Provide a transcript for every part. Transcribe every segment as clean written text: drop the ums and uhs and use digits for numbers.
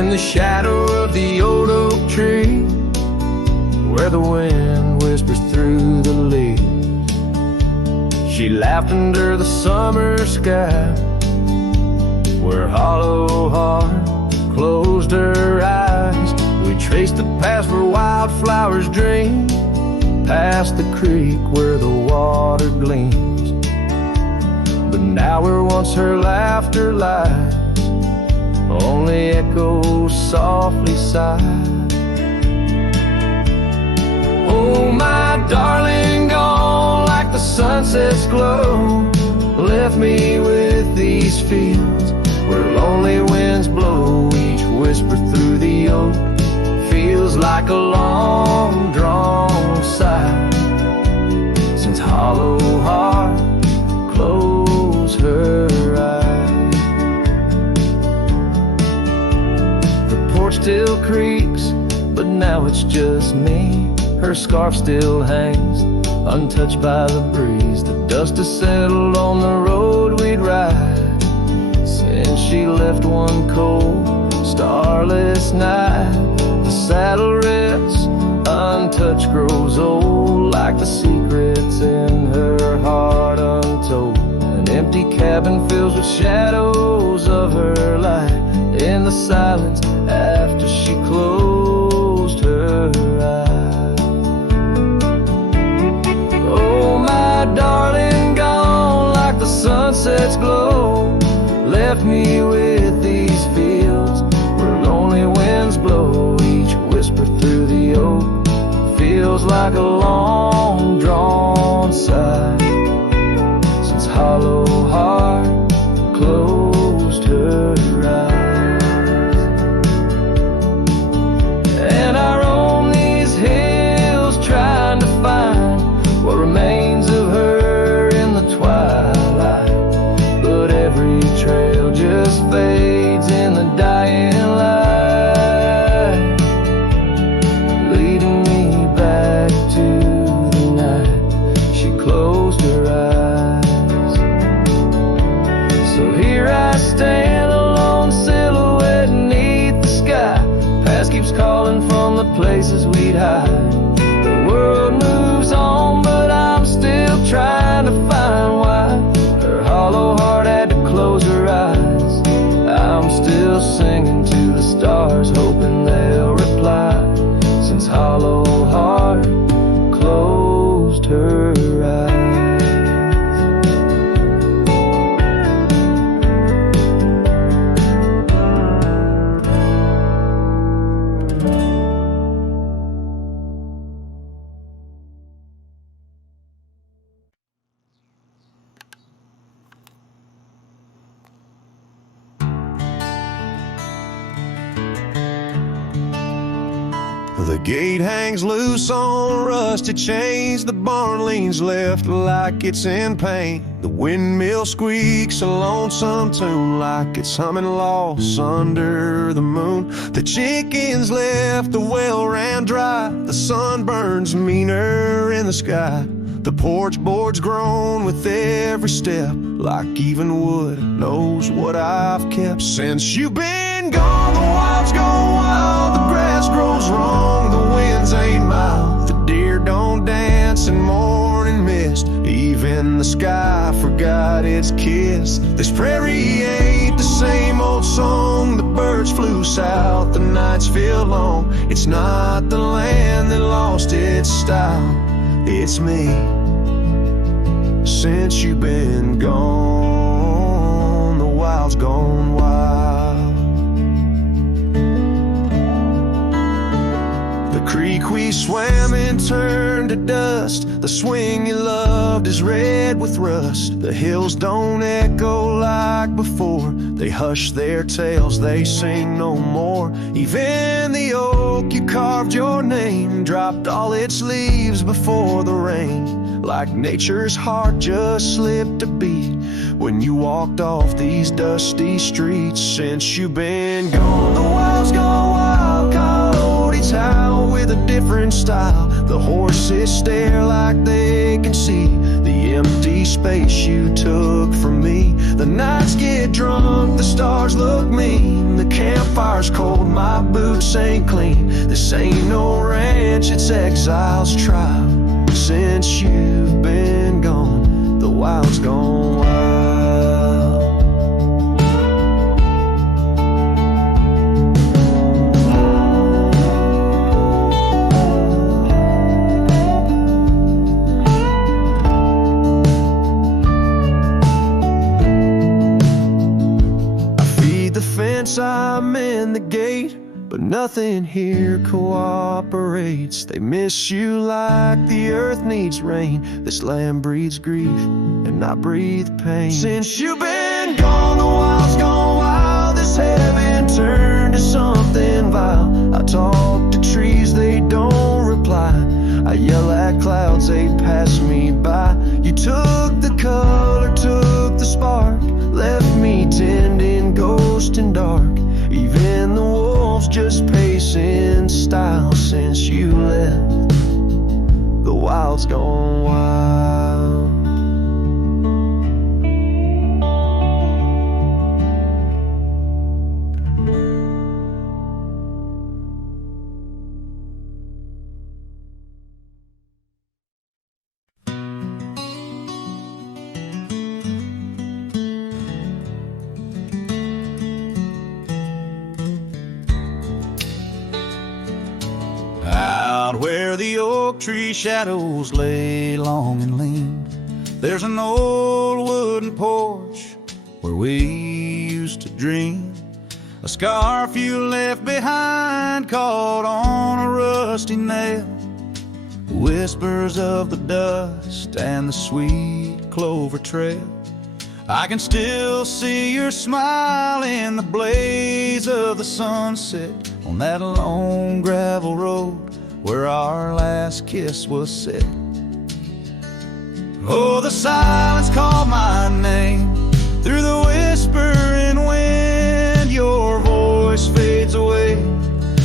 in the shadow of the old oak tree, where the wind whispers through the leaves. She laughed under the summer sky, where hollow heart closed her eyes. We traced the paths where wildflowers dream, past the creek where the water gleams. But now where once her laughter lies, only echoes softly sigh. Oh, my darling, gone like the sunset's glow, left me with these fields where lonely winds blow. Each whisper through the oak feels like a long drawn sigh, since hollow heart closed her eyes. The porch still creaks, but now it's just me. Her scarf still hangs, untouched by the breeze. The dust has settled on the road we'd ride, since she left one cold, starless night. The saddle rests, untouched, grows old, like the secrets in her heart untold. An empty cabin fills with shadows of her life, in the silence after she closed her eyes. Oh, my darling, gone like the sunset's glow, left me with these fields where lonely winds blow. Each whisper through the oak feels like a long drawn sigh, since hollow heart closed her eyes. And I roam these hills trying to find what remains of her in the twilight, but every trail just fades in the dying light, leading me back to the night she closed her eyes. So here I stand, a lone silhouette beneath the sky. Past keeps calling from the places we'd hide. The world moves on, but I'm still trying to find why her hollow heart had to close her eyes. I'm still singing to the stars, hoping they'll reply, since hollow heart closed her eyes. The gate hangs loose on rusted chains. The barn leans left like it's in pain. The windmill squeaks a lonesome tune, like it's humming lost under the moon. The chickens left, the well ran dry. The sun burns meaner in the sky. The porch board's grown with every step, like even wood knows what I've kept. Since you've been gone, the wild's gone wild. The grass grows wrong, the winds ain't mild. The deer don't dance in morning mist. Even the sky forgot its kiss. This prairie ain't the same old song. The birds flew south, the nights feel long. It's not the land that lost its style, it's me. Since you've been gone, the wild's gone wild. The creek we swam in turned to dust. The swing you loved is red with rust. The hills don't echo like before. They hush their tales, they sing no more. Even the oak you carved your name dropped all its leaves before the rain. Like nature's heart just slipped a beat when you walked off these dusty streets. Since you've been gone, the wild's gone wild. Coyotes howl with a different style. The horses stare like they can see the empty empty space you took from me. The nights get drunk, the stars look mean. The campfire's cold, my boots ain't clean. This ain't no ranch, it's exile's trial. Since you've been gone, the wild's gone wild. I'm in the gate, but nothing here cooperates. They miss you like the earth needs rain. This land breeds grief, and I breathe pain. Since you've been gone, the wild's gone wild. This heaven turned to something vile. I talk to trees, they don't reply. I yell at clouds, they pass me by. You took the color, took the spark, left me tending ghost and dark. Even the wolves just pace in style. Since you left, the wild's gone wild. Where the oak tree shadows lay long and lean, there's an old wooden porch where we used to dream. A scarf you left behind caught on a rusty nail. Whispers of the dust and the sweet clover trail. I can still see your smile in the blaze of the sunset on that lone gravel road where our last kiss was set. Oh, the silence called my name through the whispering wind. Your voice fades away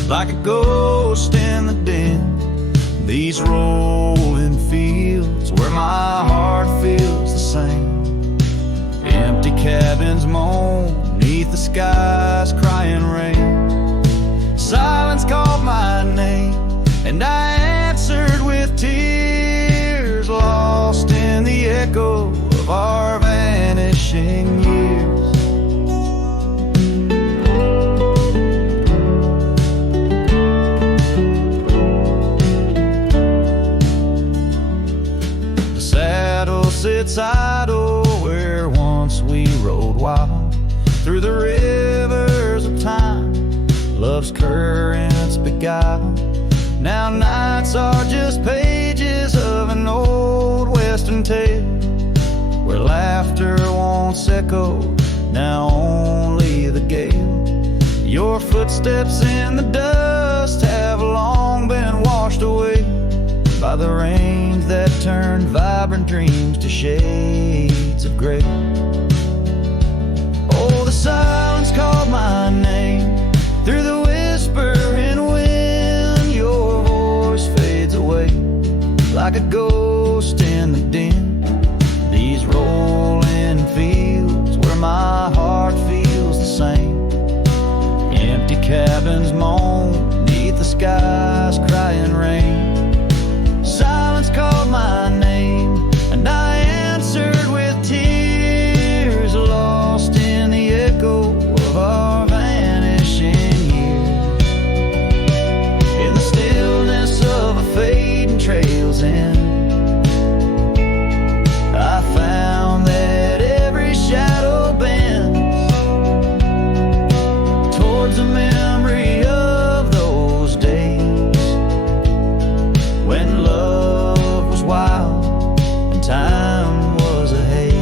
like a ghost in the den. These rolling fields where my heart feels the same. Empty cabins moan neath the sky's crying rain. Silence called my name, and I answered with tears, lost in the echo of our vanishing years. The saddle sits idle where once we rode wild, through the rivers of time, love's currents beguile. Now nights are just pages of an old western tale, where laughter won't echo, now only the gale. Your footsteps in the dust have long been washed away by the rains that turned vibrant dreams to shades of gray. Oh, the silence called my name through the whispering wind. Your voice fades away like a ghost in the den. These rolling fields where my heart feels the same. Empty cabins moan neath the sky's crying rain. Silence called my name, and I answered with tears, lost in the echo of our vanishing years. In the stillness of a fading trail's end, I found that every shadow bends towards a memory of those days when love was wild and time was a haze.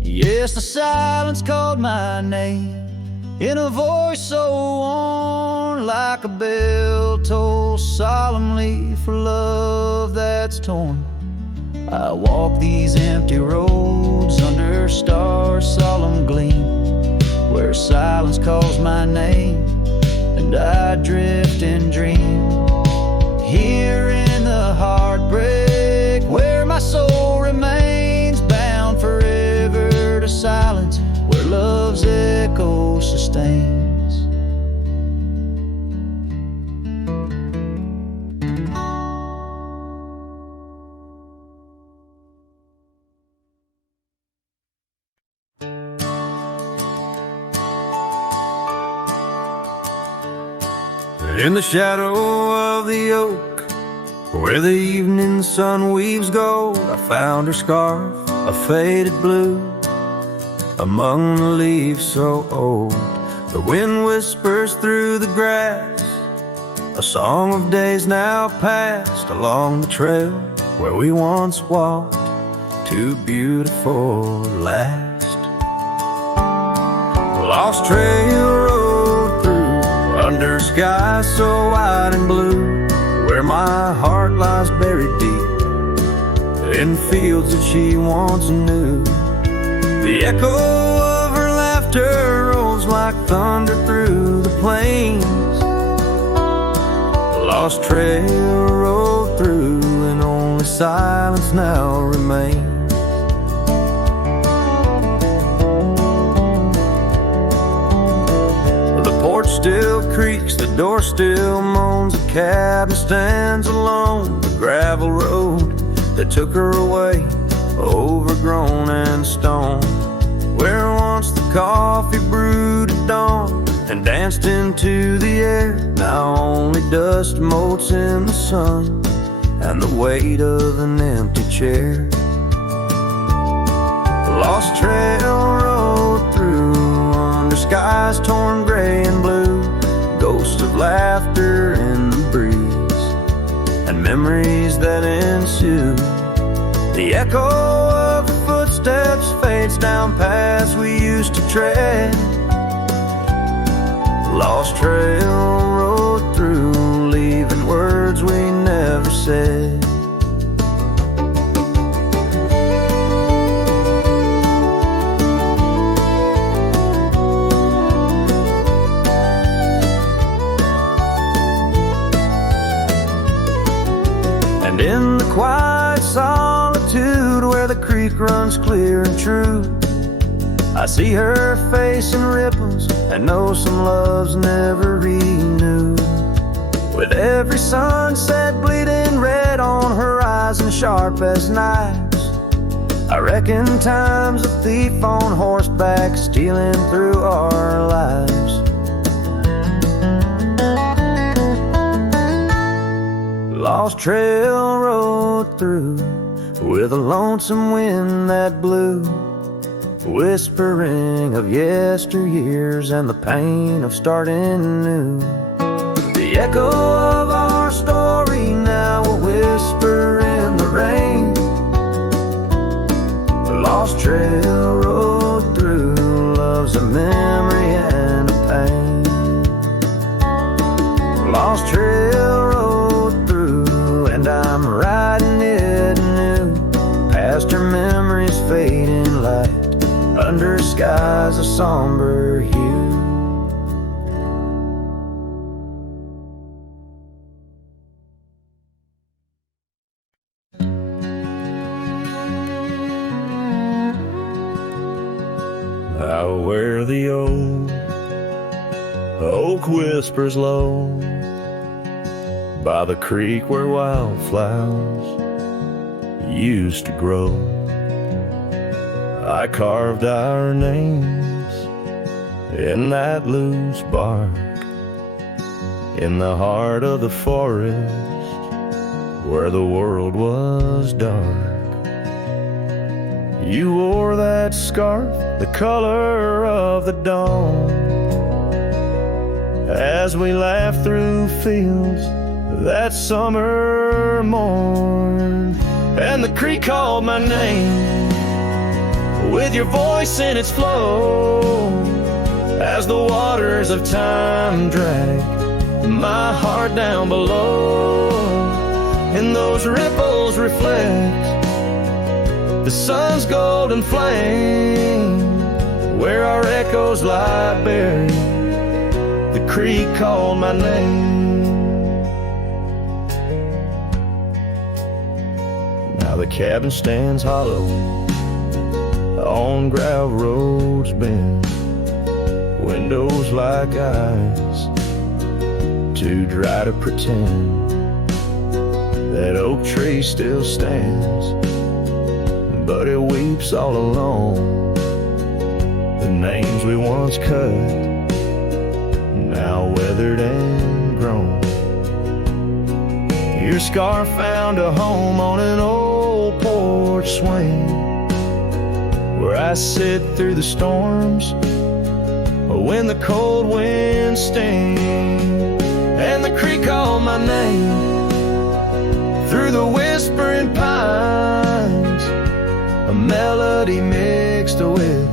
Yes, the silence called my name in a voice so worn, like a bell toll solemnly for love that's torn. I walk these empty roads under stars' solemn gleam, where silence calls my name and I drift and dream. Here in the heart In the shadow of the oak, where the evening sun weaves gold, I found her scarf, a faded blue, among the leaves so old. The wind whispers through the grass, a song of days now past, along the trail where we once walked, too beautiful to last. Lost trail road through, under skies so wide and blue, where my heart lies buried deep, in fields that she once knew. The echo of her laughter rolls like thunder through the plains. Lost trail road through, and only silence now remains. The porch still creaks, the door still moans, the cabin stands alone, the gravel road that took her away, overgrown and stone, where once the coffee brewed at dawn and danced into the air, now only dust motes in the sun and the weight of an empty chair. Lost trail road through, under skies torn gray and blue, ghosts of laughter in the breeze and memories that ensue. The echo of her footsteps fades down paths we used to tread. Lost trail road through, leaving words we never said. And in the quiet solitude where the creek runs clear and true, I see her face in ripples and know some love's never renewed. With every sunset bleeding red on horizon sharp as knives, I reckon time's a thief on horseback stealing through our lives. Lost trail road through, with a lonesome wind that blew, whispering of yesteryears and the pain of starting new. The echo of our story now a whisper in the rain. Lost trail road through, love's a memory and a pain. Lost trail road through, and I'm riding it new, past her memories fading light, under skies of somber hue. Out where the oak whispers low, by the creek where wildflowers used to grow, I carved our names in that loose bark, in the heart of the forest where the world was dark. You wore that scarf, the color of the dawn, as we laughed through fields that summer morn. And the creek called my name with your voice in its flow, as the waters of time drag my heart down below. And those ripples reflect the sun's golden flame, where our echoes lie buried. The creek called my name. Now the cabin stands hollow on gravel roads bend, windows like eyes too dry to pretend. That oak tree still stands, but it weeps all alone. The names we once cut, now weathered and grown. Your scarf found a home on an old porch swing, where I sit through the storms when the cold winds sting, and the creek called my name through the whispering pines, a melody mixed with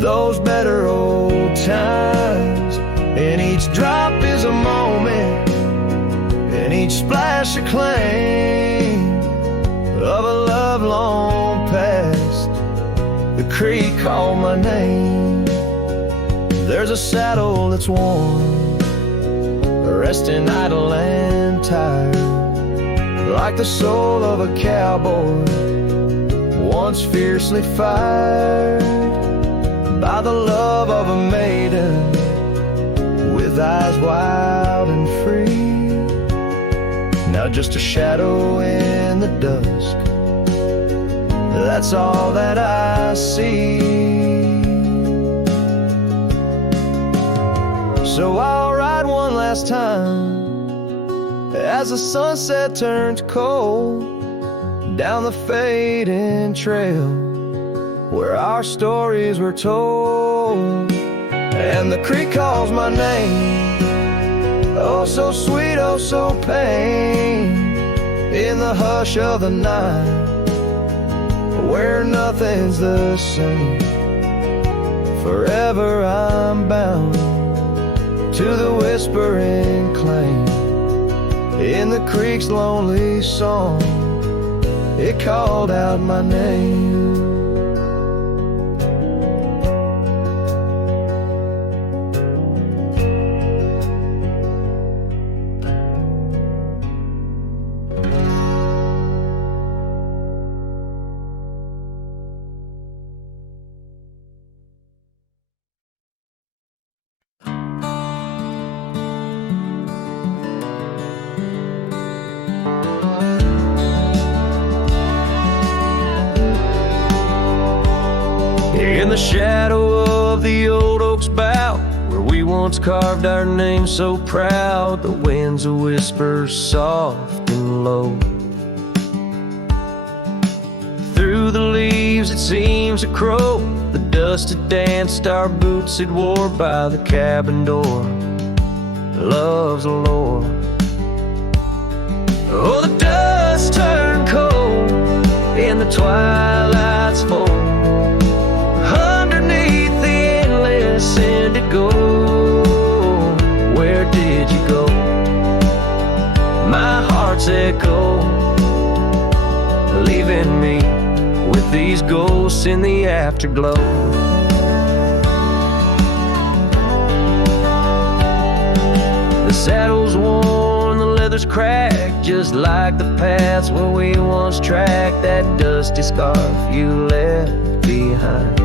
those better old times. And each drop is a moment, and each splash a claim of a love long past. The creek called my name. There's a saddle that's worn, resting idle and tired, like the soul of a cowboy once fiercely fired by the love of a maiden with eyes wild and free. Now just a shadow in the dusk, that's all that I see. So I'll ride one last time as the sunset turns cold down the fading trail where our stories were told. And the creek calls my name, oh so sweet, oh so pain, in the hush of the night where nothing's the same. Forever I'm bound to the whispering claim in the creek's lonely song. It called out my name. In the shadow of the old oak's bough, where we once carved our name so proud, the wind's a whisper soft and low. Through the leaves it seems a crow, the dust had danced our boots it wore by the cabin door. Love's a lore. Oh, the dust turned cold in the twilight's fold. Go, where did you go? My heart's echo, leaving me with these ghosts in the afterglow. The saddle's worn, the leather's cracked, just like the paths where we once tracked that dusty scarf you left behind.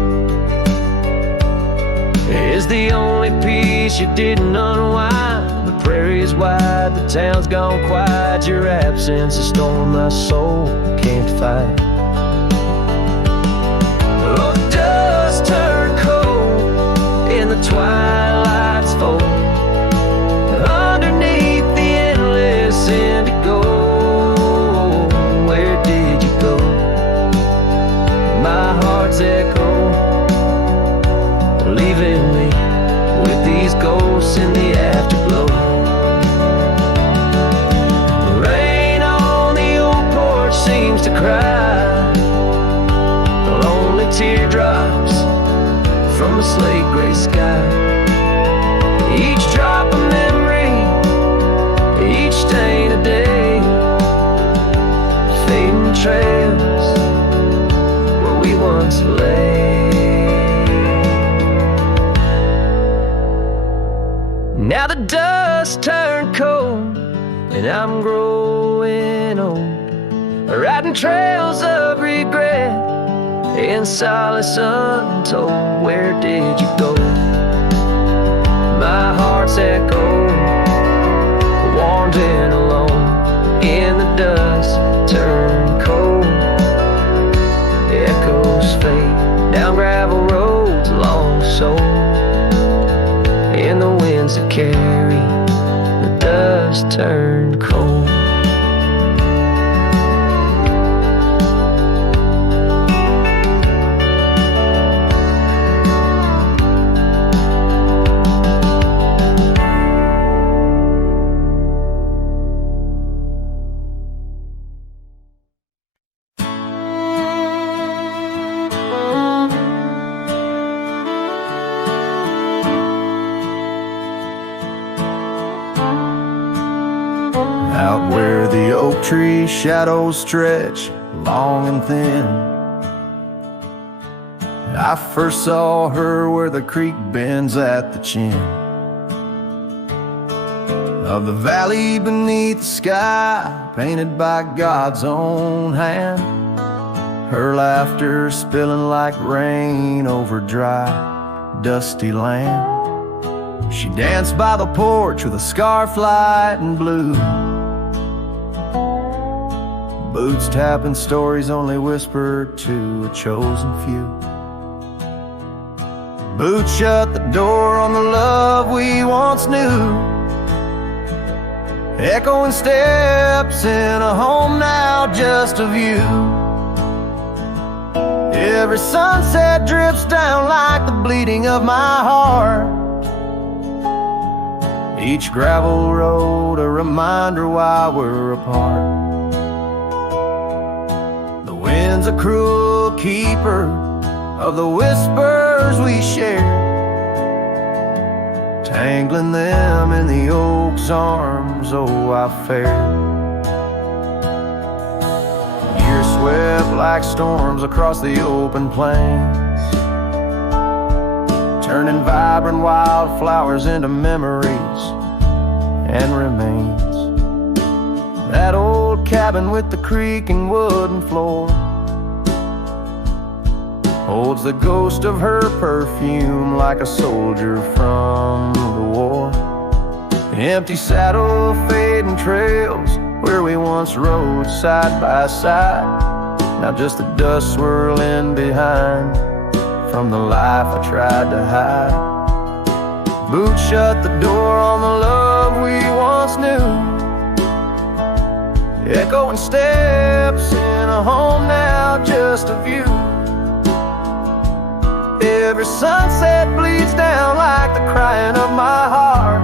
Is the only piece you didn't unwind. The prairie's wide, the town's gone quiet. Your absence, a storm my soul can't fight. Oh, the dust turned cold in the twilight's fold. Underneath the endless indigo, where did you go? My heart's echo, leaving me with these ghosts in the afterglow. Rain on the old porch seems to cry, lonely teardrops from the slate gray sky. Each drop a memory, each stain a day, fading trails where we once lay. Now the dust turned cold, and I'm growing old, riding trails of regret in solace untold. Where did you go? My heart's echo, wandering alone in the dust turned cold. Echoes fade down gravel roads long so, in the winds that carry the dust turned cold. oak tree shadows stretch long and thin. I first saw her where the creek bends at the chin of the valley beneath the sky, painted by God's own hand. Her laughter spilling like rain over dry, dusty land. She danced by the porch with a scarf light and blue, boots tapping stories only whispered to a chosen few. Boots shut the door on the love we once knew. Echoing steps in a home now just of you. Every sunset drips down like the bleeding of my heart. Each gravel road a reminder why we're apart. The wind's a cruel keeper of the whispers we share, tangling them in the oak's arms, oh I fared. Years swept like storms across the open plains, turning vibrant wildflowers into memories and remains. That old cabin with the creaking wooden floor holds the ghost of her perfume like a soldier from the war. Empty saddle, fading trails where we once rode side by side, now just the dust swirling behind from the life I tried to hide. Boots shut the door on the love we once knew. Echoing steps in a home now just a view. Every sunset bleeds down like the crying of my heart.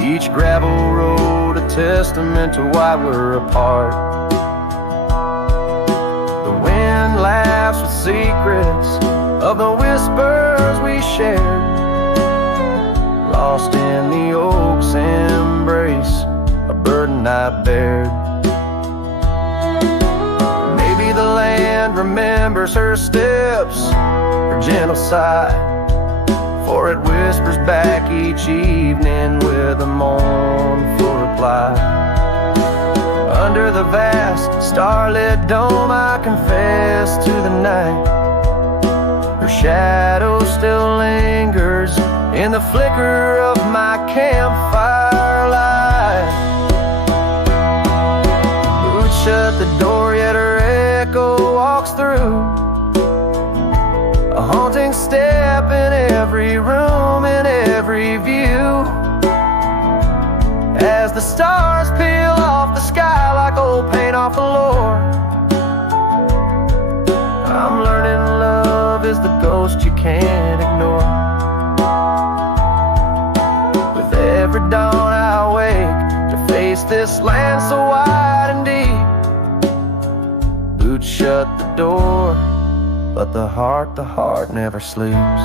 Each gravel road a testament to why we're apart. The wind laughs with secrets of the whispers we shared, lost in the oak's embrace, a burden I bared. Maybe the land remembers her steps, her gentle sigh, for it whispers back each evening with a mournful reply. Under the vast starlit dome I confess to the night, her shadow still lingers in the flicker of my campfire light. Boots shut the door yet her echo walks through, a haunting step in every room, in every view, as the stars peel off the sky like old paint off the floor. I'm learning love is the ghost you can't ignore. With every dawn I wake to face this land so wide and deep. Boots shut the door, but the heart never sleeps.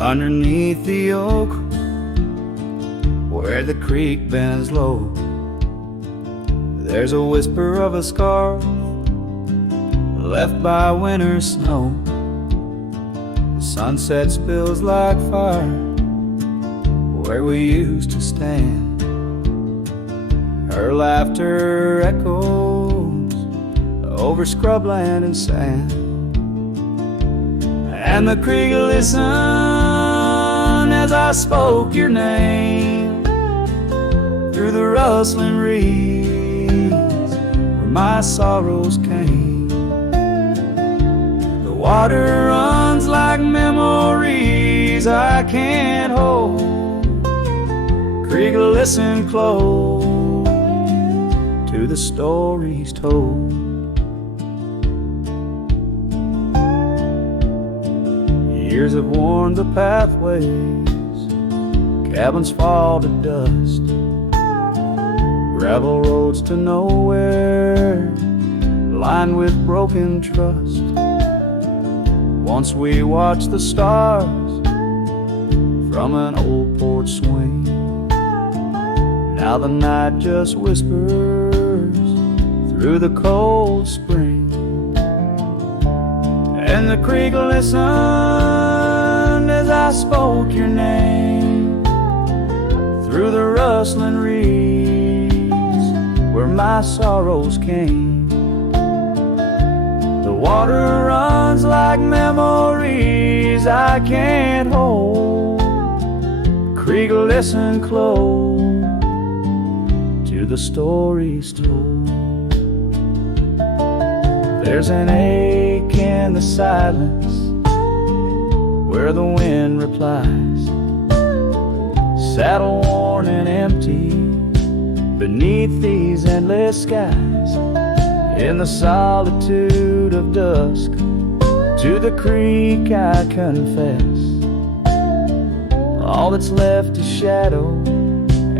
Underneath the oak, where the creek bends low, there's a whisper of a scar left by winter's snow. The sunset spills like fire where we used to stand. Her laughter echoes over scrubland and sand, and the creek listened as I spoke your name through the rustling reeds where my sorrows came. The water runs like memories I can't hold. Creek, listen close to the stories told. Years have worn the pathways, cabins fall to dust, gravel roads to nowhere, lined with broken trust. Once we watched the stars from an old porch swing. Now the night just whispers through the cold spring, and the creek listened as I spoke your name through the rustling reeds where my sorrows came. The water runs like memories I can't hold. Creek, listen close to the stories told. There's an ache in the silence where the wind replies, saddle worn and empty beneath these endless skies. In the solitude of dusk, to the creek I confess, all that's left is shadow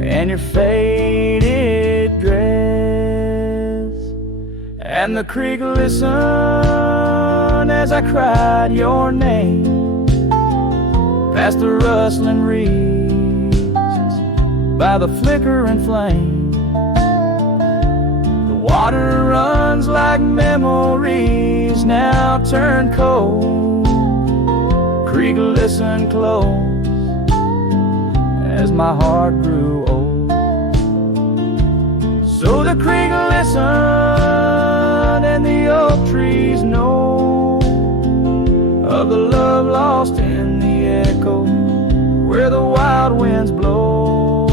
and your faded dress. And the creek listened as I cried your name past the rustling reeds by the flickering flame. Water runs like memories now turn cold. Creek, listen close as my heart grew old. So the creek listened and the oak trees know of the love lost in the echo where the wild winds blow,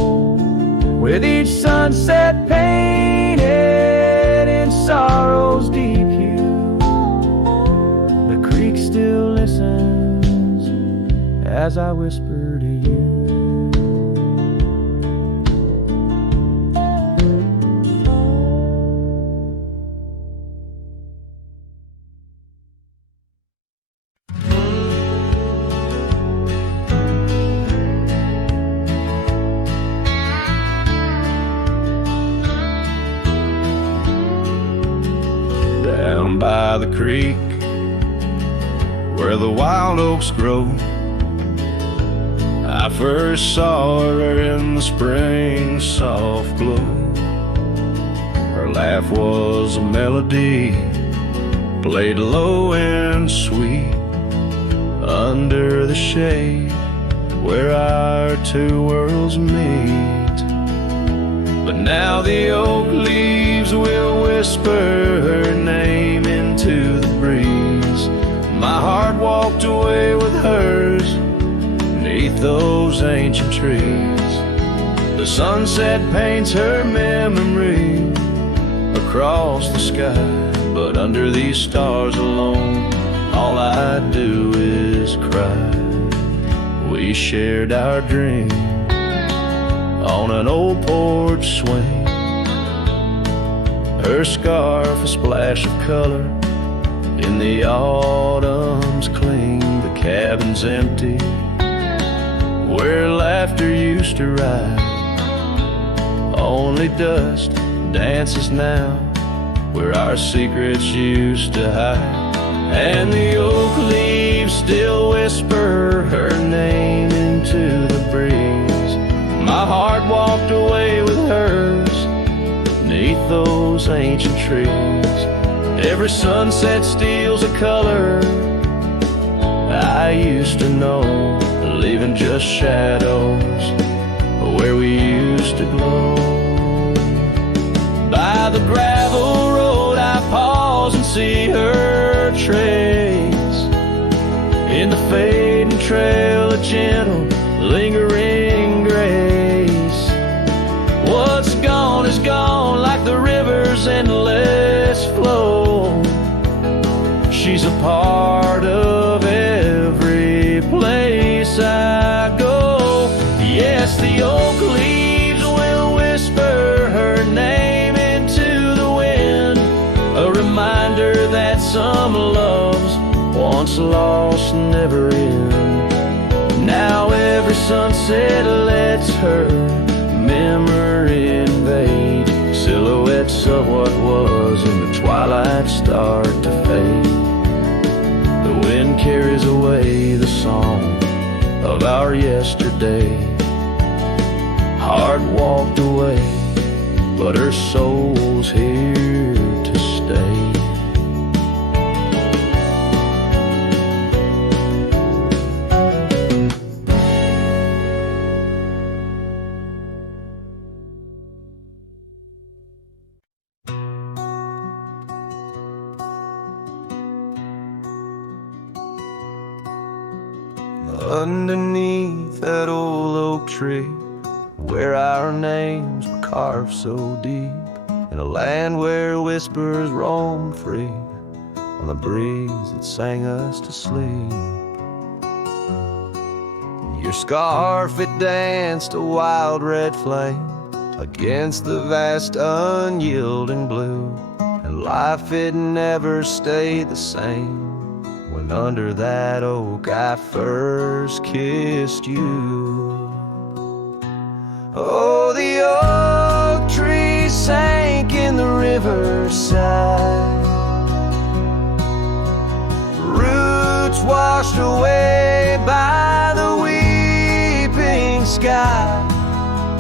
with each sunset painted in sorrow's deep hue. The creek still listens as I whisper to you. Down by the creek where the wild oaks grow, I first saw her in the spring soft glow. Her laugh was a melody played low and sweet under the shade where our two worlds meet. But now the oak leaves will whisper her name into the breeze. My heart walked away with hers beneath those ancient trees. The sunset paints her memory across the sky, but under these stars alone, all I do is cry. We shared our dream on an old porch swing. Her scarf a splash of color in the autumn's cling. The cabin's empty where laughter used to ride. Only dust dances now where our secrets used to hide. And the oak leaves still whisper her name into the breeze. My heart walked away with hers beneath those ancient trees. Every sunset steals a color I used to know, leaving just shadows where we used to glow. By the gravel road I pause and see her trace. In the fading trail a gentle lingering grace. What's gone is gone like the river's endless flow. She's a part of every place I go. Yes, the oak leaves will whisper her name into the wind, a reminder that some loves once lost never end. Now every sunset lets her memory invade. Silhouettes of what was in the twilight start to fade. The wind carries away the song of our yesterday. Heart walked away, but her soul's here to stay. Underneath that old oak tree, where our names were carved so deep, in a land where whispers roam free on the breeze that sang us to sleep. Your scarf, it danced a wild red flame against the vast unyielding blue, and life, it never stayed the same when under that oak I first kissed you. Oh, the oak tree sank in the riverside, roots washed away by the weeping sky.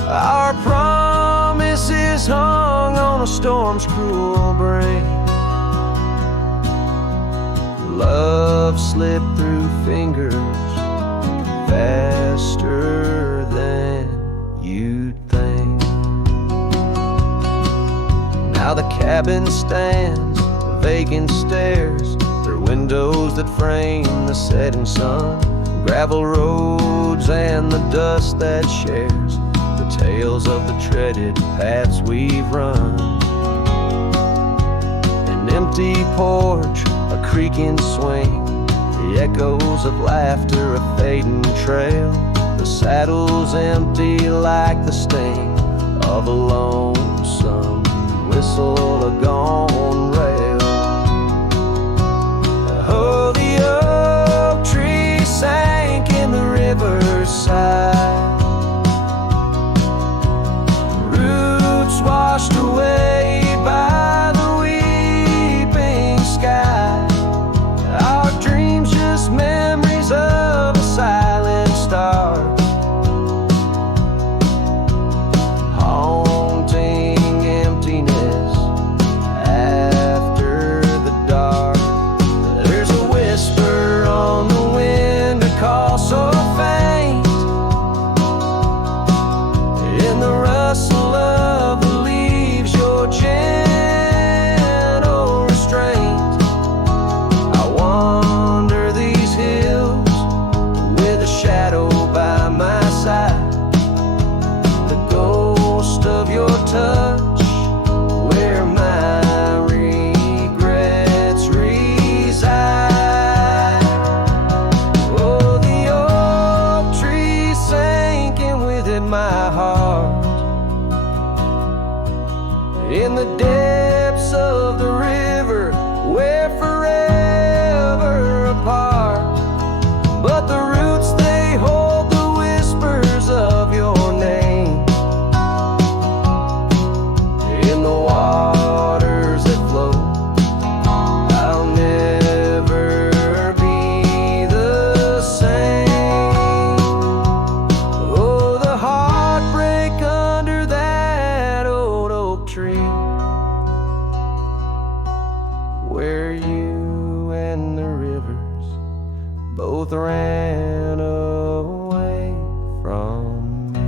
Our promises hung on a storm's cruel break. Love slipped through fingers faster than you'd think. Now the cabin stands, vacant stares through windows that frame the setting sun, gravel roads and the dust that shares the tales of the treaded paths we've run. An empty porch, a creaking swing, the echoes of laughter, a fading trail. The saddle's empty like the sting of a lonesome whistle, a gone rail. Oh, the oak tree sank in the riverside, roots washed away by the weeping sky. Our dreams just memories of a silent star, haunting emptiness after the dark. There's a whisper on the wind, a call so faint, in the rustle of the leaves, your gentle restraint. I wander these hills with a shadow by my side, the ghost of your touch, where my regrets reside. Oh, the oak tree sank, and with it my heart, in the depths of the river, we're forever apart. But the roots, they hold the whispers of your name in the waters that flow. I'll never be the same. Oh, the heartbreak under that old oak tree, where you and the rivers both ran away from me.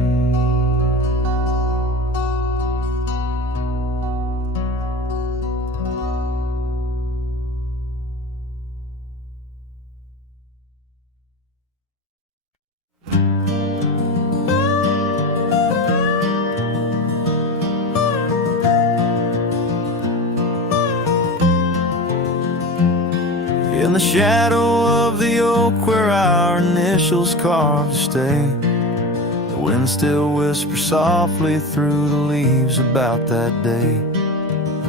In the shadow of the oak where our initials carved to stay, the wind still whispers softly through the leaves about that day.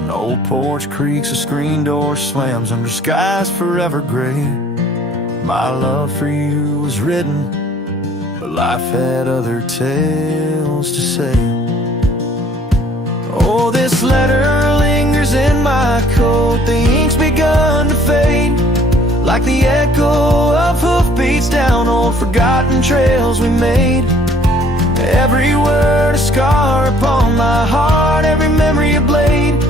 An old porch creaks, a screen door slams under skies forever gray. My love for you was written where life had other tales to say. Oh, this letter lingers in my coat, the ink's begun to fade, like the echo of hoofbeats down old forgotten trails we made. Every word a scar upon my heart, every memory a blade.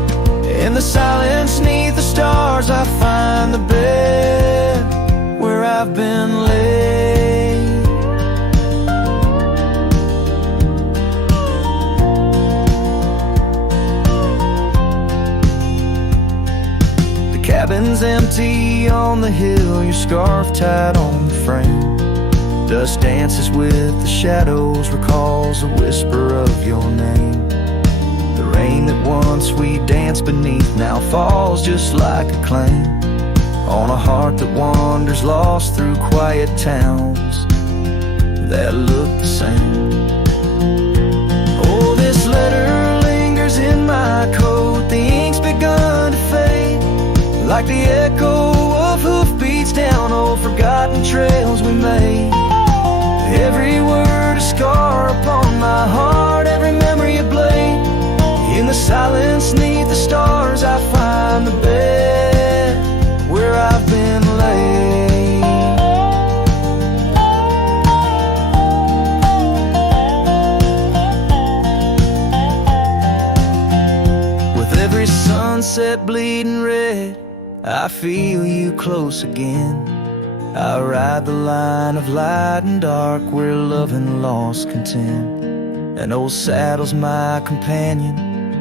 In the silence neath the stars I find the bed where I've been laid. The cabin's empty on the hill, your scarf tied on the frame. Dust dances with the shadows, recalls the whisper of your name. The rain that once we danced beneath now falls just like a claim on a heart that wanders lost through quiet towns that look the same. Oh, this letter lingers in my coat, the ink's begun to fade, like the echo of hoofbeats down old forgotten trails we made. Every word a scar upon my heart, every memory a blade. In the silence neath the stars I find the bed where I've been laid. With every sunset bleeding red, I feel you close again. I ride the line of light and dark where love and loss contend. An old saddle's my companion,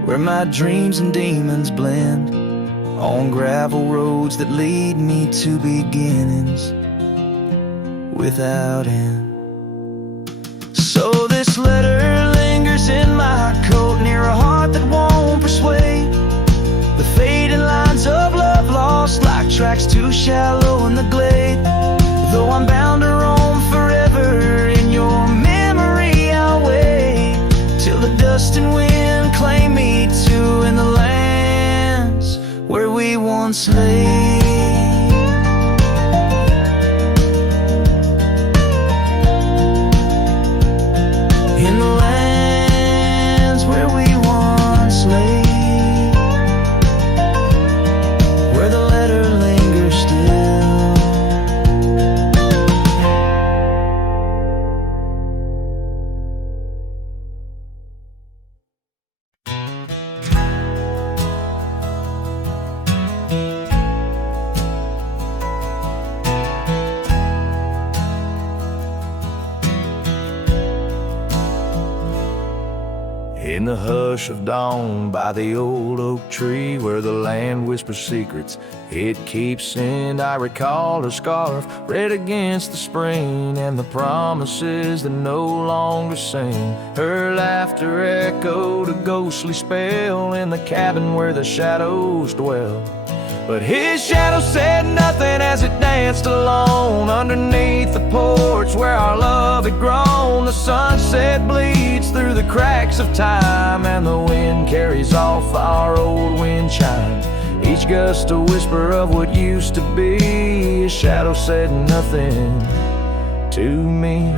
where my dreams and demons blend, on gravel roads that lead me to beginnings without end. So this letter lingers in my coat, near a heart that won't persuade. The fading lines of love lost like tracks too shallow in the glade. Though I'm bound to roam forever in your memory, I'll wait till the dust and wind claim me to in the lands where we once lay. In the lands where we once lay, where the letter lingers still. In the hush of dawn by the old oak tree where the land whispers secrets it keeps in, I recall her scarf red against the spring and the promises that no longer sing. Her laughter echoed a ghostly spell in the cabin where the shadows dwell. But his shadow said nothing as it danced alone underneath the porch where our love had grown. The sunset bleeds through the cracks of time and the wind carries off our old wind chime. Each gust a whisper of what used to be. His shadow said nothing to me.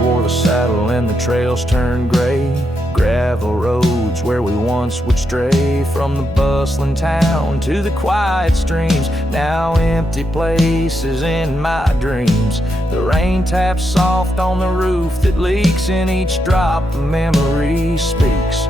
Wore the saddle and the trails turned gray. Gravel roads where we once would stray, from the bustling town to the quiet streams, now empty places in my dreams. The rain taps soft on the roof that leaks, in each drop a memory speaks.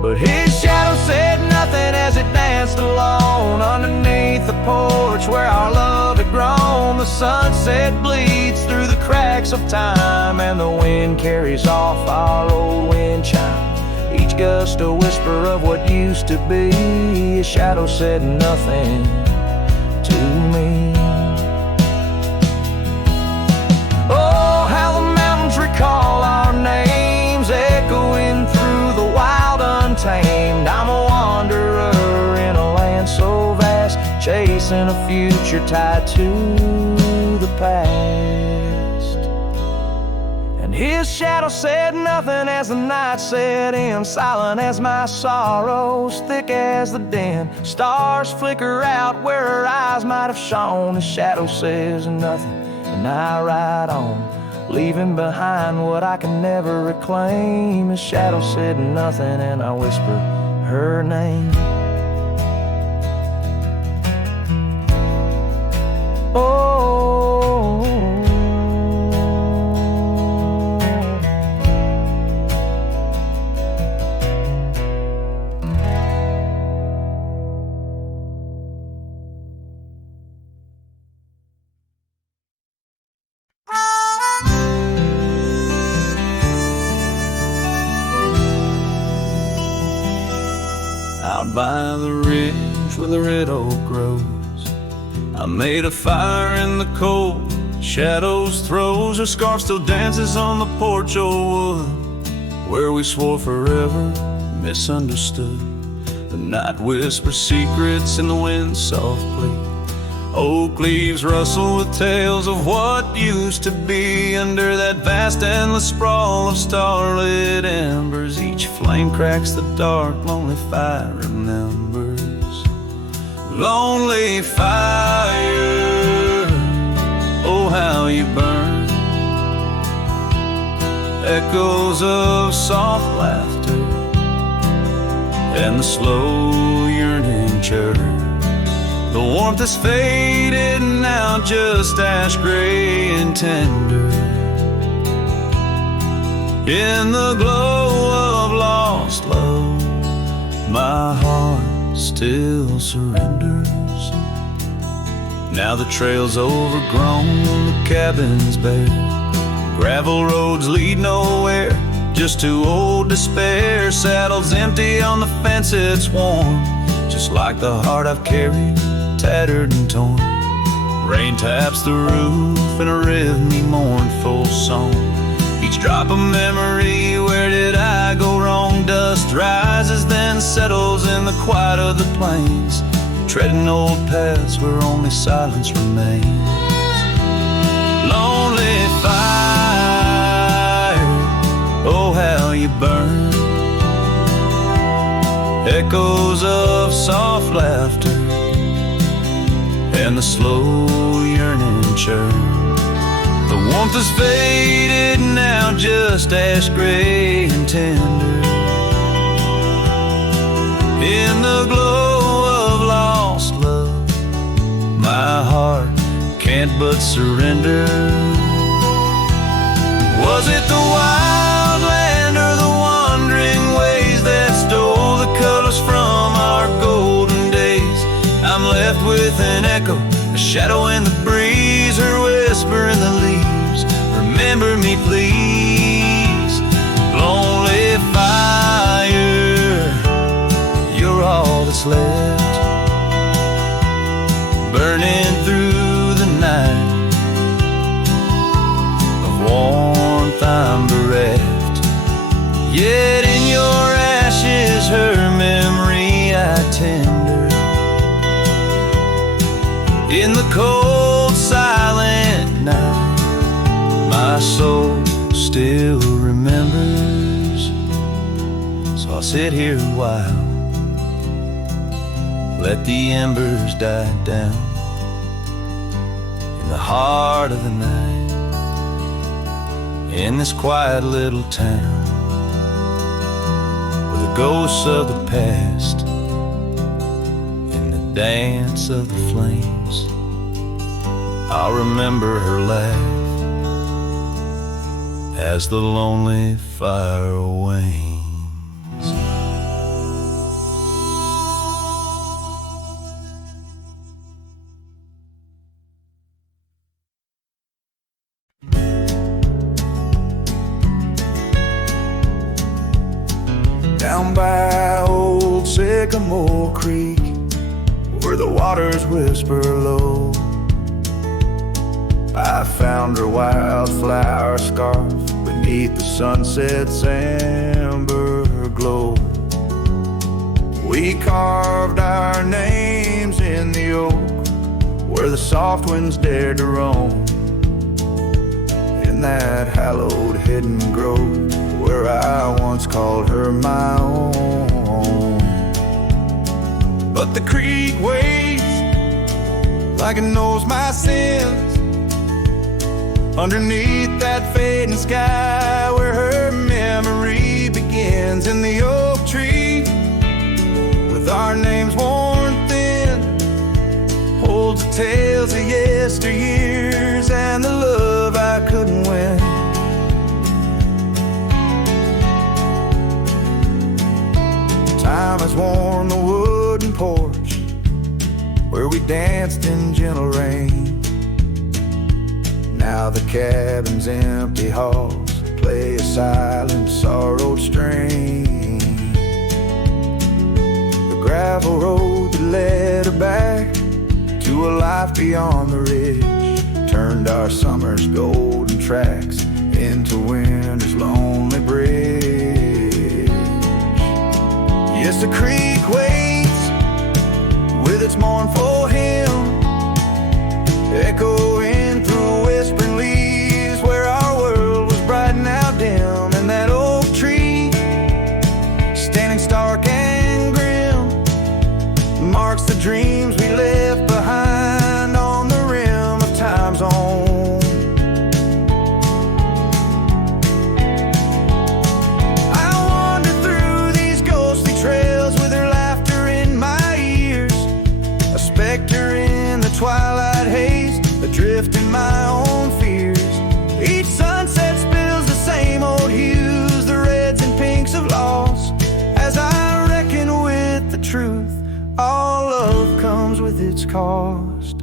But his shadow said nothing as it danced alone underneath the porch where our love had grown. The sunset bleeds through the cracks of time and the wind carries off our old wind chime. Each gust a whisper of what used to be. His shadow said nothing to me. Oh, how the mountains recall our names, echoing through the wild untamed. I'm a wanderer in a land so vast, chasing a future tied to the past. And His shadow said nothing as the night set in, silent as my sorrows, thick as the den. Stars flicker out where her eyes might have shone. His shadow says nothing, and I ride on, leaving behind what I can never reclaim. His shadow said nothing, and I whispered her name. Oh, out by the ridge where the red oak grows, I made a fire in the cold, shadows throws. Her scarf still dances on the porch, old wood, where we swore forever, misunderstood. The night whispers secrets in the wind's soft plea. Oak leaves rustle with tales of what used to be. Under that vast endless sprawl of starlit embers, each flame cracks the dark, lonely fire remembers. Lonely fire, oh how you burn. Echoes of soft laughter and the slow yearning churn. The warmth is faded now, just ash gray and tender. In the glow of lost love, my heart still surrenders. Now the trail's overgrown, the cabin's bare. Gravel roads lead nowhere, just to old despair. Saddle's empty on the fence, it's warm, just like the heart I've carried, tattered and torn. Rain taps the roof in a rhythmy, mournful song. Each drop a memory, where did I go wrong? Dust rises, then settles in the quiet of the plains, treading old paths where only silence remains. Lonely fire, oh how you burn. Echoes of soft laughter and the slow yearning churn. The warmth is faded now, just ash gray and tender. In the glow of lost love, my heart can't but surrender. Was it the wild land or the wandering ways that stole the colors from our golden days? I'm left with an echo, a shadow in the breeze, her whisper in the leaves. Remember me, please. Lonely fire, you're all that's left, burning through the night. Of warmth I'm bereft, yet in your ashes her memory I tender. In the cold, silent night, my soul still remembers. So I'll sit here a while, let the embers die down. In the heart of the night, in this quiet little town, where the ghosts of the past in the dance of the flames, I'll remember her laugh as the lonely fire wanes. Down by old Sycamore Creek, where the waters whisper low, I found her wildflower scarf beneath the sunset's amber glow. We carved our names in the oak, where the soft winds dared to roam. In in that hallowed hidden grove where I once called her my own. But the creek waits like it knows my sins underneath that fading sky where her memory begins. In the oak tree with our names worn thin holds the tales of yesteryears and the love I couldn't win. Time has worn the wooden porch where we danced in gentle rain. Now the cabin's empty halls play a silent, sorrowed strain. The gravel road that led her back to a life beyond the ridge turned our summer's golden tracks into winter's lonely bridge. Yes, the creek waits with its mournful hymn echoing through whispering leaves where our world was bright and now dim. And that oak tree standing stark and grim marks the dreams we left behind on the rim of time's own. I wander through these ghostly trails with her laughter in my ears, a specter in the twilight haze, adrift in my own fears. Each sunset spills the same old hues, the reds and pinks of loss, as I reckon with the truth. All love comes with its cost.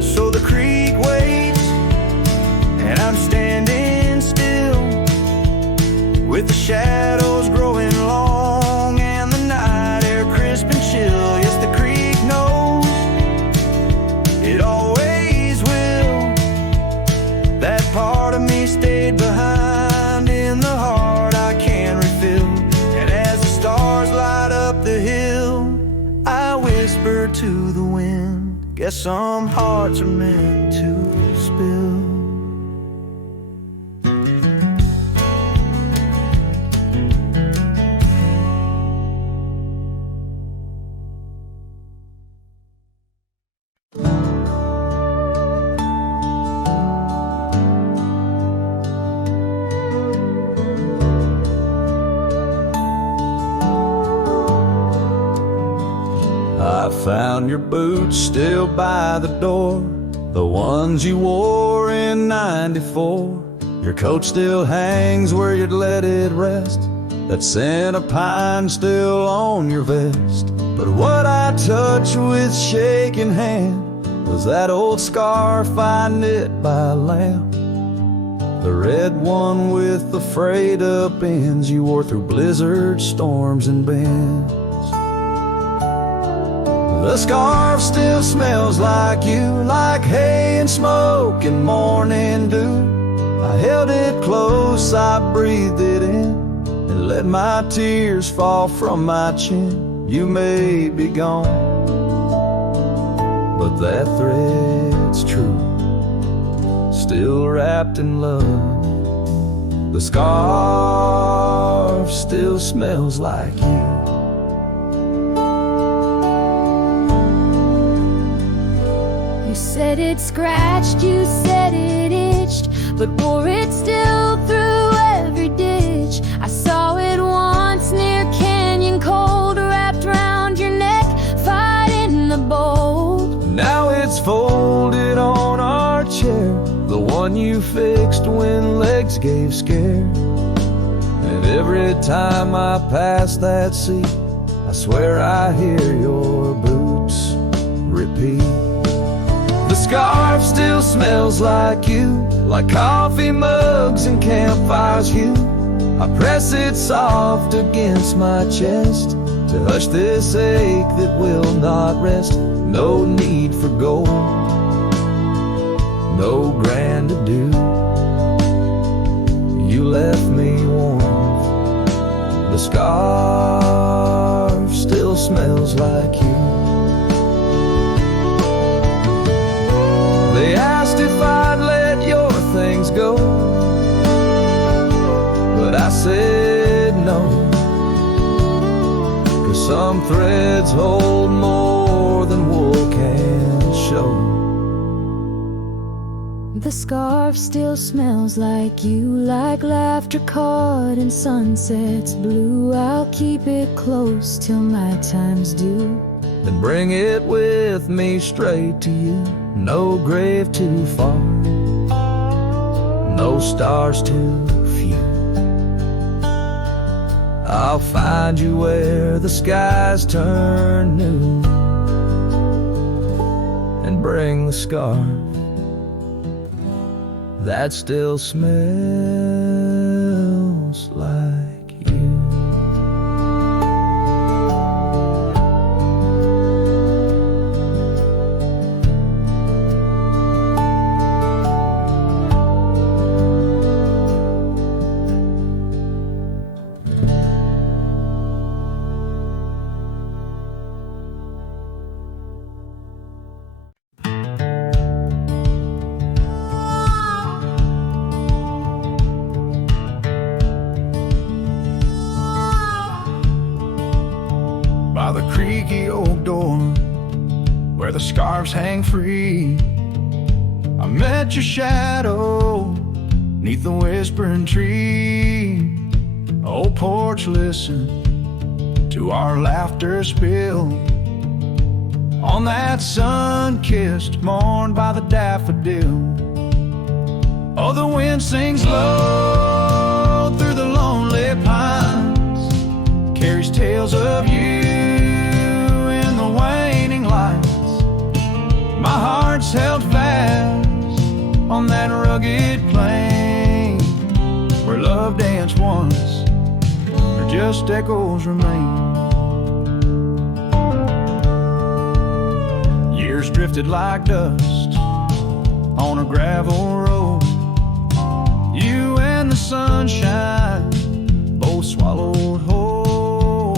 So the creek waits, and I'm standing still with the shadows growing long and the night air crisp and chill. Yes, the creek knows, it always will. That part of me stayed behind in the heart I can refill. And as the stars light up the hill, I whisper to the wind, guess some hearts are meant to spill. I found your boots still by the door, the ones you wore in '94. Your coat still hangs where you'd let it rest, that scent of pine still on your vest. But what I touched with shaking hand was that old scarf I knit by lamp, the red one with the frayed up ends you wore through blizzards, storms, and bends. The scarf still smells like you, like hay and smoke and morning dew. I held it close, I breathed it in, and let my tears fall from my chin. You may be gone, but that thread's true, still wrapped in love. The scarf still smells like you. You said it scratched, you said it itched, but wore it still through every ditch. I saw it once near Canyon Cold, wrapped round your neck, fighting the bold. Now it's folded on our chair, the one you fixed when legs gave scare. And every time I pass that seat, I swear I hear your boots repeat. The scarf still smells like you, like coffee mugs and campfires hue. I press it soft against my chest to hush this ache that will not rest. No need for gold, no grand ado. You left me warm, the scarf still smells like you. They asked if I'd let Some threads hold more than wool can show. The scarf still smells like you, like laughter caught in sunsets blue. I'll keep it close till my time's due. Then bring it with me straight to you. No grave too far, no stars too few. I'll find you where the skies turn new, and bring the scarf that still smells like you. By the creaky old door where the scarves hang free, I met your shadow neath the whispering tree. Old porch, listen to our laughter spill on that sun-kissed morn by the daffodil. Oh, the wind sings low through the lonely pines, carries tales of you in the waning lights. My heart's held fast on that rugged plain where love danced once, or just echoes remain. Years drifted like dust on a gravel road. You and the sunshine both swallowed whole.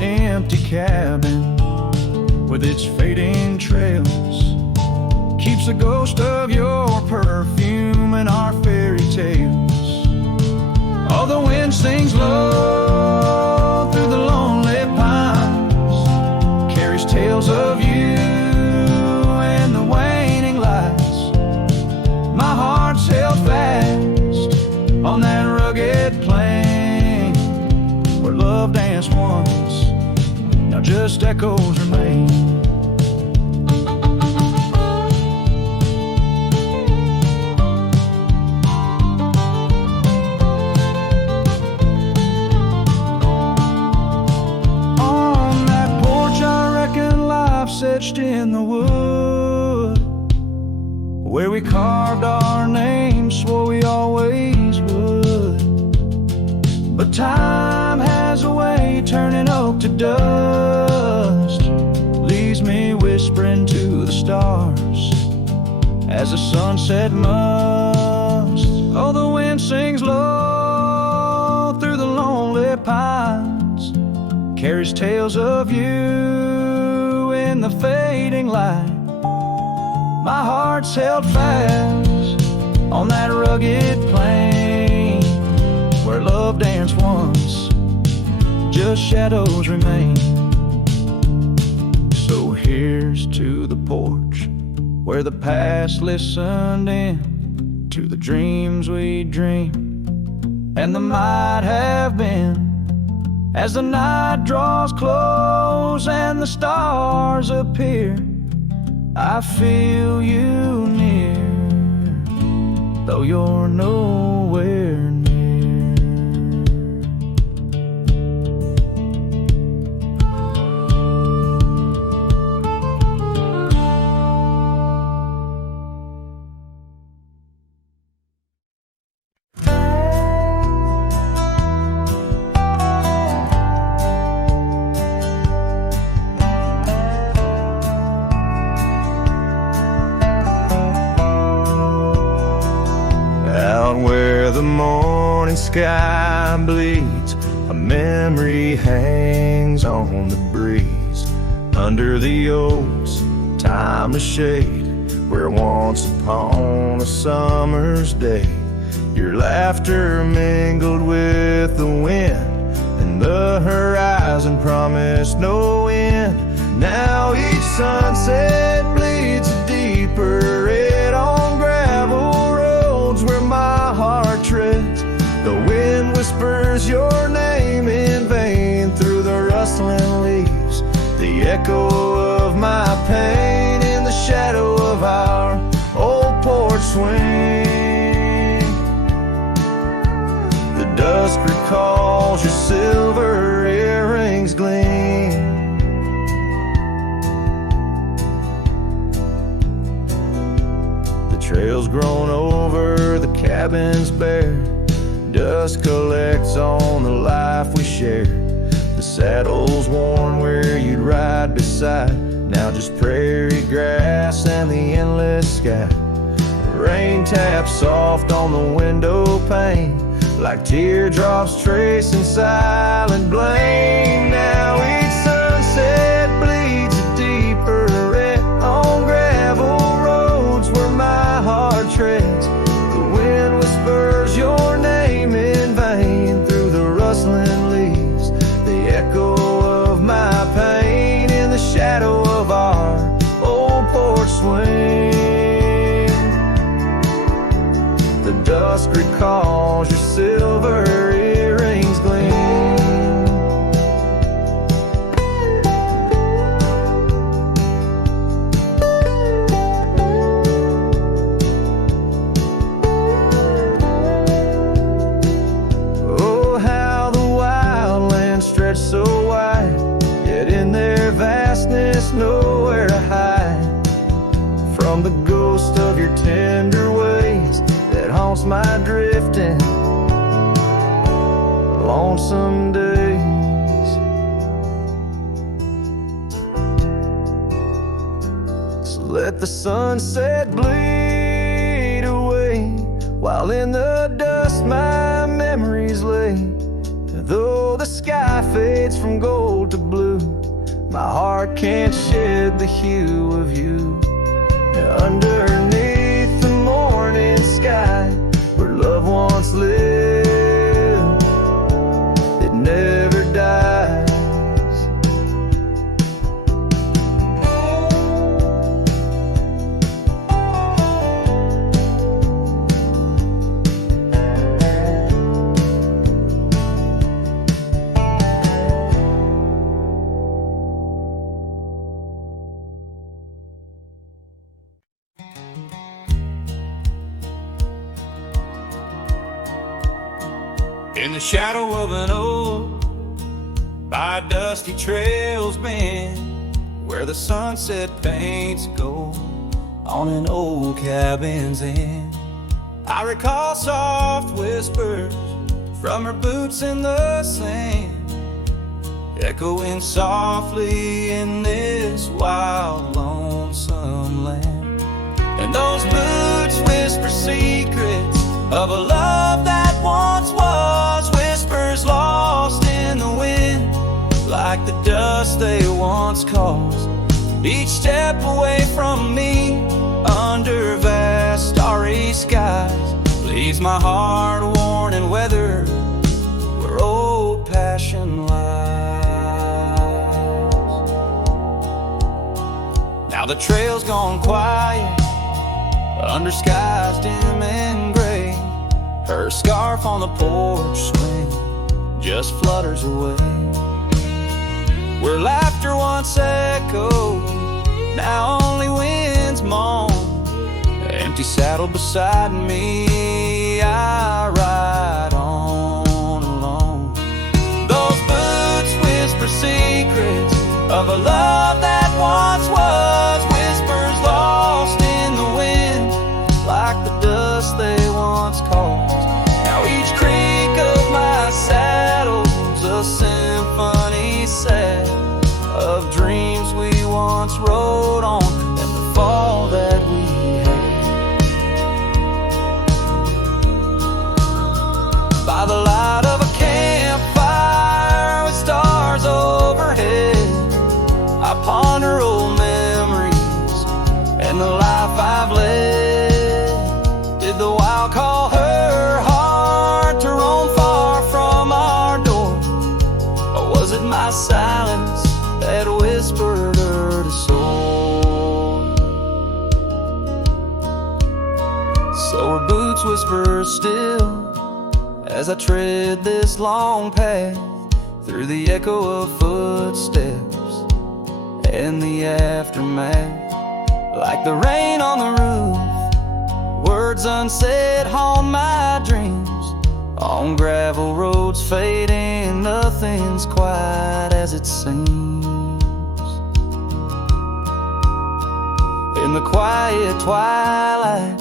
Empty cabin with its fading trails keeps the ghost of your perfume in our fairy tales. Oh, the wind sings low through the lonely pines, carries tales of you and the waning lights. My heart's held fast on that rugged plain where love danced once, now just echoes remain. Etched in the wood where we carved our names, swore we always would. But time has a way turning oak to dust, leaves me whispering to the stars as the sunset must. Oh, the wind sings low through the lonely pines, carries tales of you in the fading light. My heart's held fast on that rugged plain where love danced once, just shadows remain. So here's to the porch where the past listened in to the dreams we dreamed and the might have been. As the night draws close and the stars appear, I feel you near, though you're nowhere near. Sky bleeds, a memory hangs on the breeze. Under the oaks, timeless shade, where once upon a summer's day your laughter mingled with the wind, and the horizon promised no end. Now each sunset bleeds a deeper red on gravel roads where my heart treads. The wind whispers your name in vain through the rustling leaves, the echo of my pain in the shadow of our old porch swing. The dusk recalls your silver earrings gleam. The trail's grown over, the cabin's bare. Dust collects on the life we share. The saddle's worn where you'd ride beside. Now just prairie grass and the endless sky. Rain taps soft on the window pane, like teardrops tracing silent blame. Now each sunset bleeds a deeper red on gravel roads where my heart treads. The wind whispers your name in vain through the rustling leaves, the echo of my pain in the shadow of our old porch swing. The dusk recalls your silver earrings gleam. Oh, how the wildlands stretch so wide, yet in their vastness nowhere to hide from the ghost of your tender ways that haunts my drifting lonesome days. So let the sunset bleed away, while in the dust my memories lay. Though the sky fades from gold to blue, my heart can't shed the hue of you. Underneath the morning sky, where love once lived, it never dies. In the shadow of an oak, by dusty trails bend, where the sunset paints gold on an old cabin's end, I recall soft whispers from her boots in the sand, echoing softly in this wild, lonesome land. And those boots whisper secrets of a love that once was, whispers lost in the wind, like the dust they once caused. Each step away from me, under vast starry skies, leaves my heart worn and weathered where old passion lies. Now the trail's gone quiet, under skies dim and gray. Her scarf on the porch swing just flutters away. Where laughter once echoed, now only winds moan. Empty saddle beside me, I ride on alone. Those boots whisper secrets of a love that once was, whispers lost in the wind, like the dust they once caused. Now each creak of my saddle's a symphony set of dreams we once rode on, and the fall that we had. By the light of a campfire with stars overhead, I ponder old memories and the life I've led. Did the wild call her heart to roam far from our door? So her boots whisper still as I tread this long path through the echo of footsteps and the aftermath. Like the rain on the roof, words unsaid haunt my dreams. On gravel roads fading, nothing's quite as it seems. In the quiet twilight,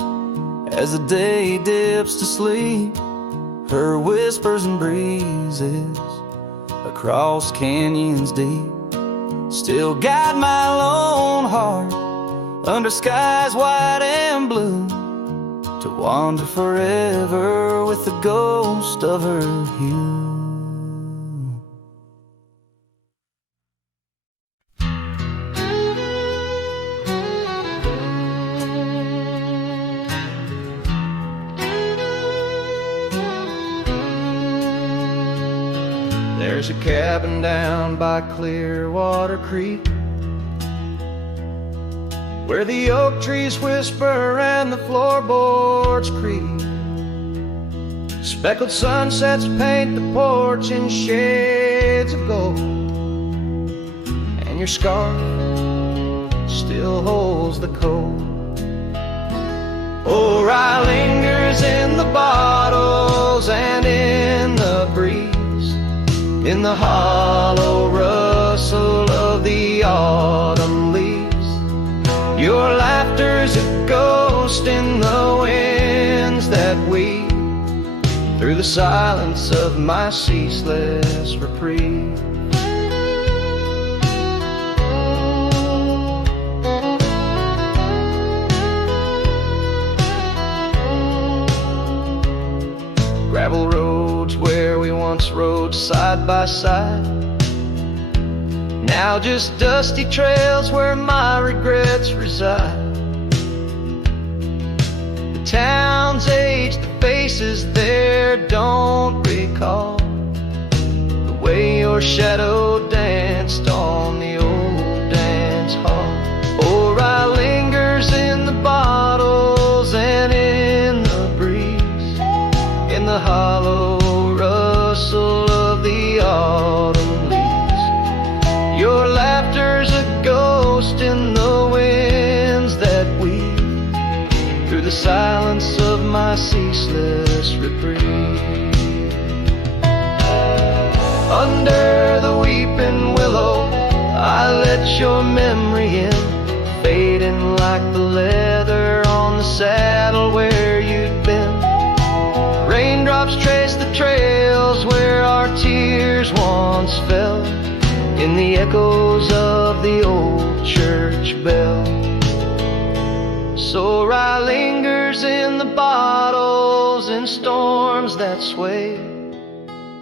as the day dips to sleep, her whispers and breezes across canyons deep still guide my lone heart under skies white and blue, to wander forever with the ghost of her hue. There's a cabin down by Clearwater Creek, where the oak trees whisper and the floorboards creak. Speckled sunsets paint the porch in shades of gold, and your scarf still holds the cold. Oh, rye lingers in the bottles and in the breeze, in the hollow rustle of the autumn leaves. Your laughter's a ghost in the winds that weep through the silence of my ceaseless reprieve. Gravel roads where we once rode side by side, now just dusty trails where my regrets reside. The town's age, the faces there don't recall the way your shadow danced on the old dance hall. Or I lingers in the bottles and in the breeze, in the hollow rustle of the autumn leaves. Your laughter's a ghost in the winds that weep through the silence of my ceaseless reprieve. Under the weeping willow, I let your memory in, fading like the leather on the saddle where you'd been. Raindrops trace the trails where our tears once fell, in the echoes of the old church bell. So rye lingers in the bottles in storms that sway,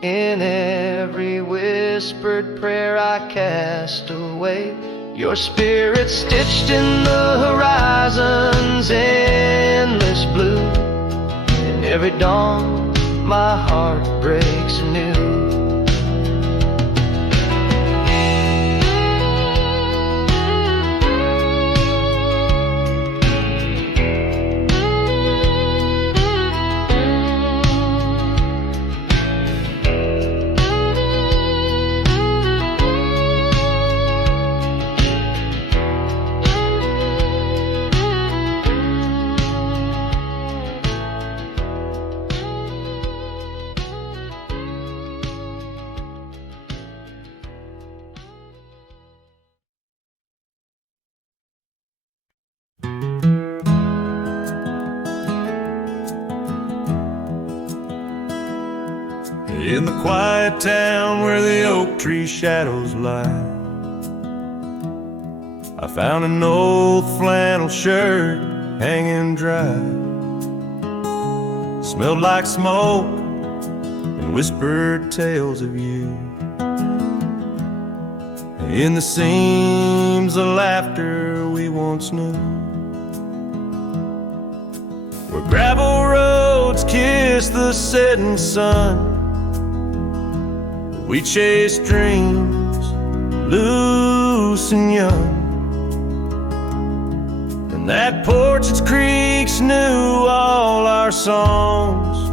in every whispered prayer I cast away. Your spirit stitched in the horizon's endless blue, and every dawn my heart breaks anew. In the quiet town where the oak tree shadows lie, I found an old flannel shirt hanging dry. Smelled like smoke and whispered tales of you. In the seams of laughter we once knew, where gravel roads kiss the setting sun, we chase dreams loose and young. The That porch, its creaks knew all our songs.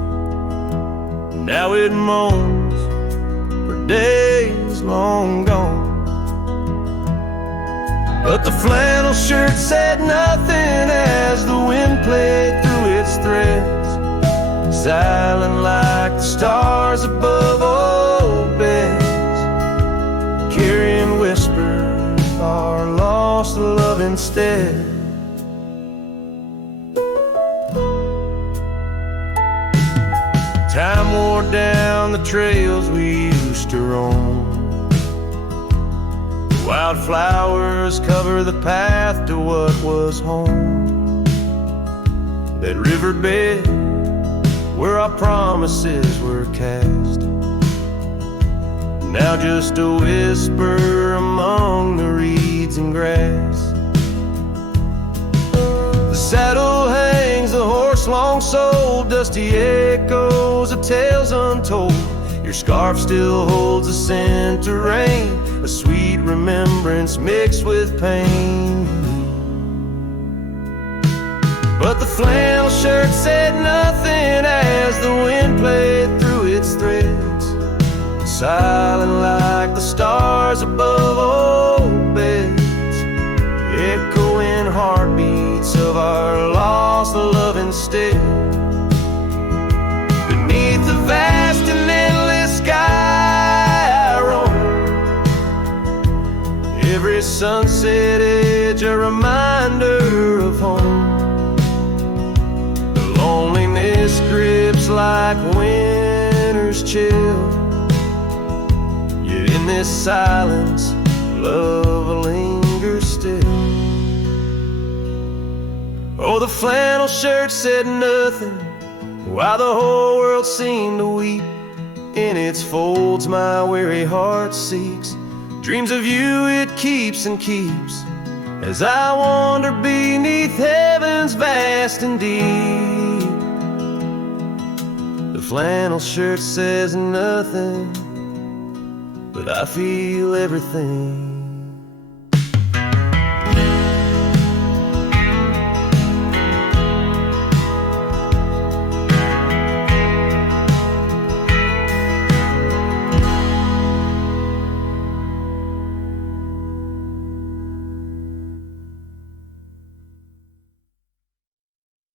Now it moans for days long gone. But the flannel shirt said nothing as the wind played through its threads, silent like the stars above old beds, carrying whispers of our lost love instead. Time wore down the trails we used to roam. Wildflowers cover the path to what was home. That riverbed where our promises were cast, now just a whisper among the reeds and grass. The saddle hangs, the horse long sold, dusty echoes of tales untold. Your scarf still holds a scent of rain, a sweet remembrance mixed with pain. But the flannel shirt said nothing as the wind played through its threads, silent like the stars above old beds, echoing heartbeats of our lost love instead. Beneath the vast and endless sky I roam, every sunset edge a reminder of home. The loneliness grips like winter's chill, yet in this silence love lingers still. Oh, the flannel shirt said nothing while the whole world seemed to weep. In its folds my weary heart seeks, dreams of you it keeps and keeps, as I wander beneath heaven's vast and deep. The flannel shirt says nothing, but I feel everything.